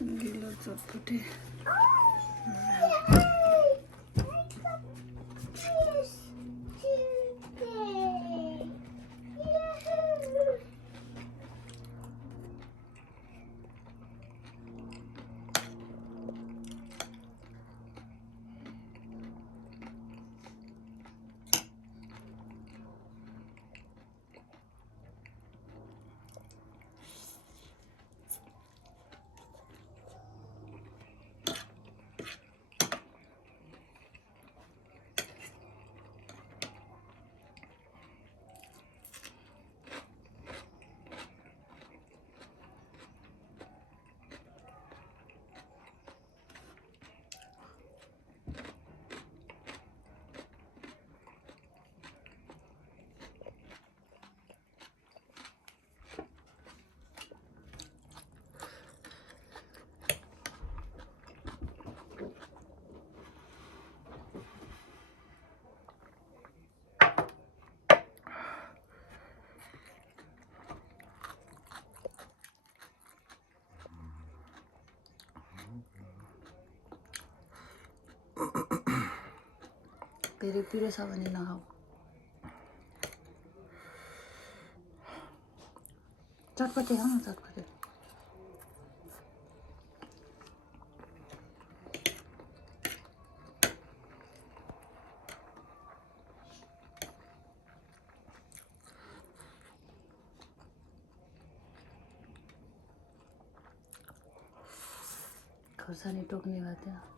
gilo chatpate. धेरै पिरो छ भने नखाऊ चटपटे खाऊ न चटपटे खोर्सानी टोक्ने भयो त्यहाँ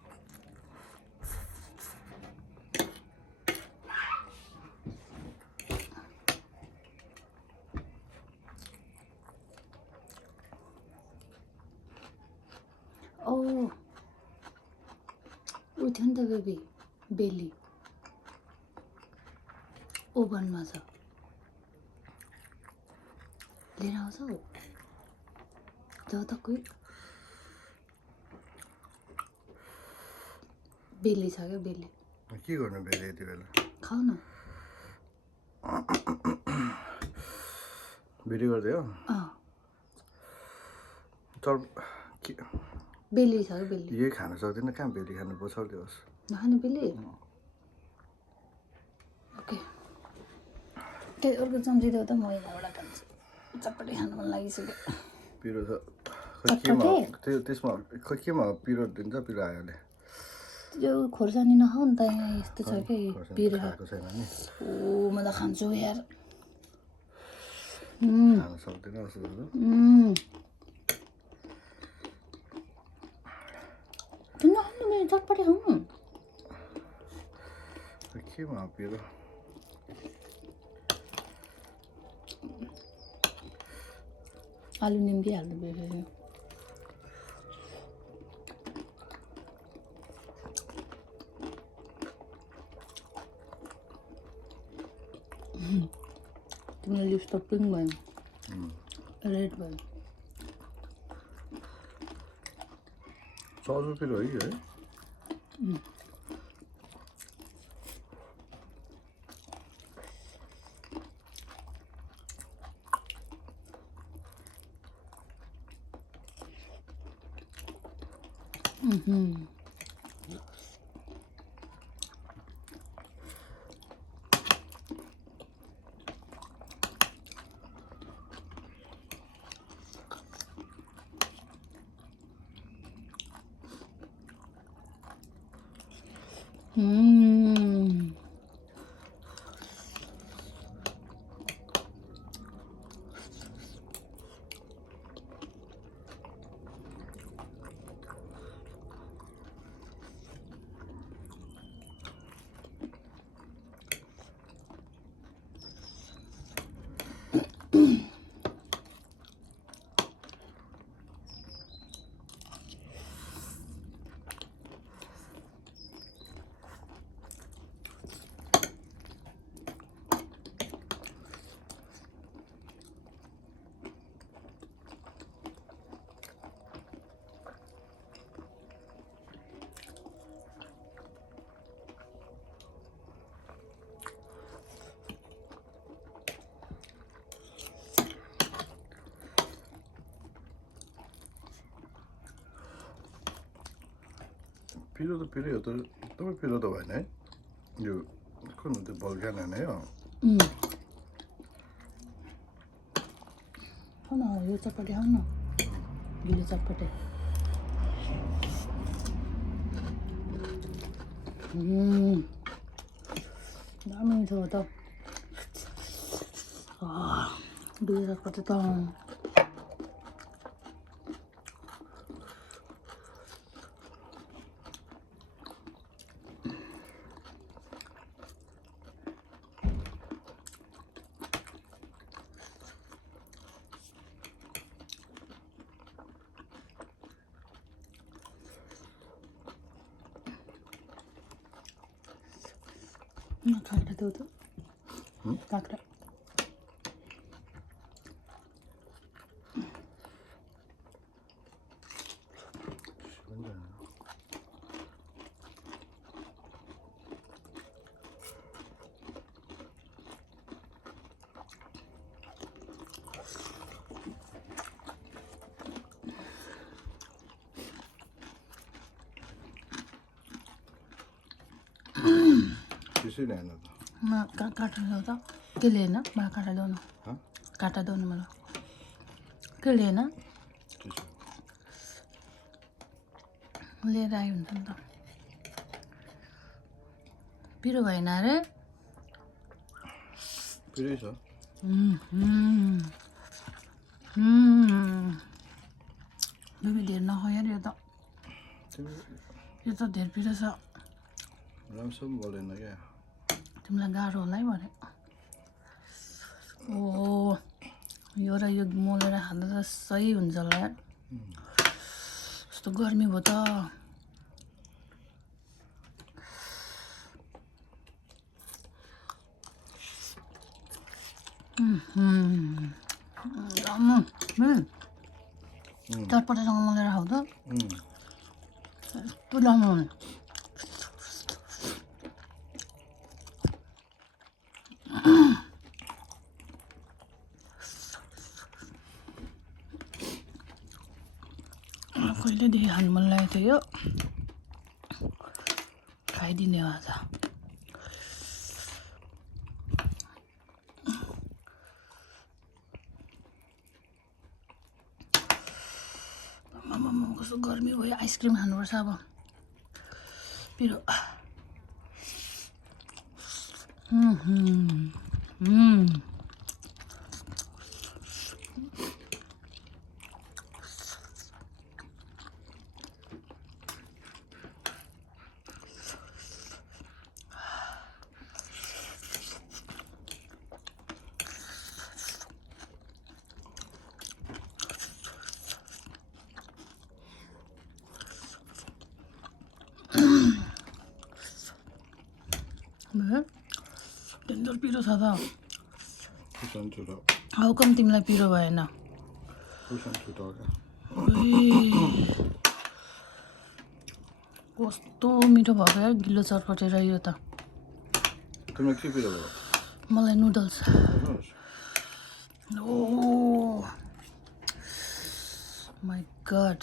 उठ्यो नि त बेबी बेली ओभनमा छ लिएर आउँछौ जाऊ त कोही बेली छ क्या बेली के गर्नु बेली यति बेला खाऊ न भिडियो गर्दै हो चल बेली छ क्या बेली यही खान सक्दैन कहाँ बेली खानु बचाउँदियोस् नखाने बेली ओके त्यही अर्को चम्ची देऊ त म यहाँबाट खान्छु चटपटे खानु मन लागिसक्यो पिरो छ खै केमा त्यसमा खै केमा पिरो दिन्छ पिरो आयोले त्यो खोर्सानी नखाऊ नि त यहाँ यस्तो छ कि पिरो खाएको छैन नि ओ म त खान्छु यार खान सक्दैन जस्तो नखानु मेरो चटपटे खाऊ न केमा पिरो आलु निम्की हाल्नु बेफेरि तिम्रो लिप्स त पिङ्क भयो रेड भयो चल्दो पिरो है है पिरो त पिरै हो तर एकदमै पिरो त भएन है यो कुन हो त्यो भल्क्यानो नै हो खाऊ न यो चटपटे खाऊ न गिलो चटपटे दामी मिठो हो त गिलो चटपटे त काँक्रा देऊ त काँक्रा त्यसै ल्याएन त काँटा ल्याऊ त के लिएन मलाई काँटा ल्याउनु काँटा ल्याउनु मलाई के लिएन लिएर आयो हुन्छ नि त पिरो भएन अरे पिरै छ बेबी धेर नखाऊ यार यो त धेर पिरो छ राम्रोसँग बोलेन क्या तिमीलाई गाह्रो होला है भने ओ यो र यो मोलेर खाँदा त सही हुन्छ होला यार कस्तो गर्मी भयो त चटपटेसँग मोलेर खाऊ त यस्तो राम्रो हुने कहिलेदेखि खानु मन लागेको थियो यो खाइदिने हो आज कस्तो गर्मी भयो आइसक्रिम खानुपर्छ अब पिरो डेन्जर पिरो छ त हाउ कम तिमीलाई पिरो भएन कस्तो मिठो भएको यार गिलो चटपटे रह्यो त तिमीलाई के पिरो भयो मलाई नुडल्स ओ माई गड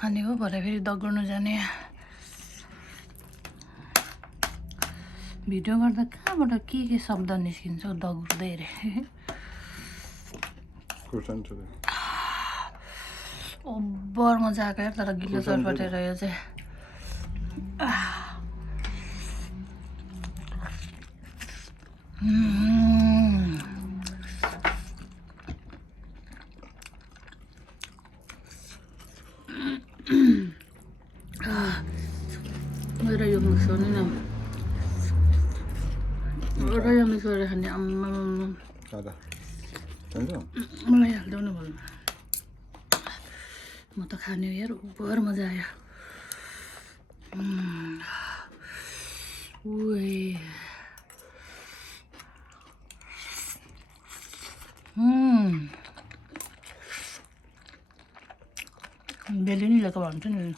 खाने हो भरे फेरि दगाउनु जाने भिडियो गर्दा कहाँबाट के शब्द निस्किन्छ दगुर्दै रे ओभर मजा आएको यार तर गिलो चटपटे रह्यो चाहिँ मेरो यो मिक्स गर्ने न र यो मिक्स गरेर खाने मलाई हाल्दैन भन्नु म त खाने हो यार ओभर मजा आयो बेलिनीले त भन्छ नि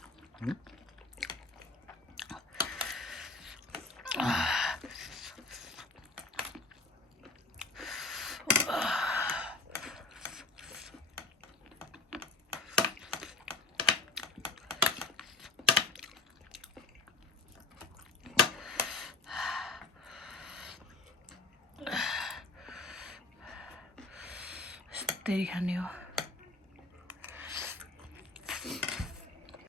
त्यही खाने हो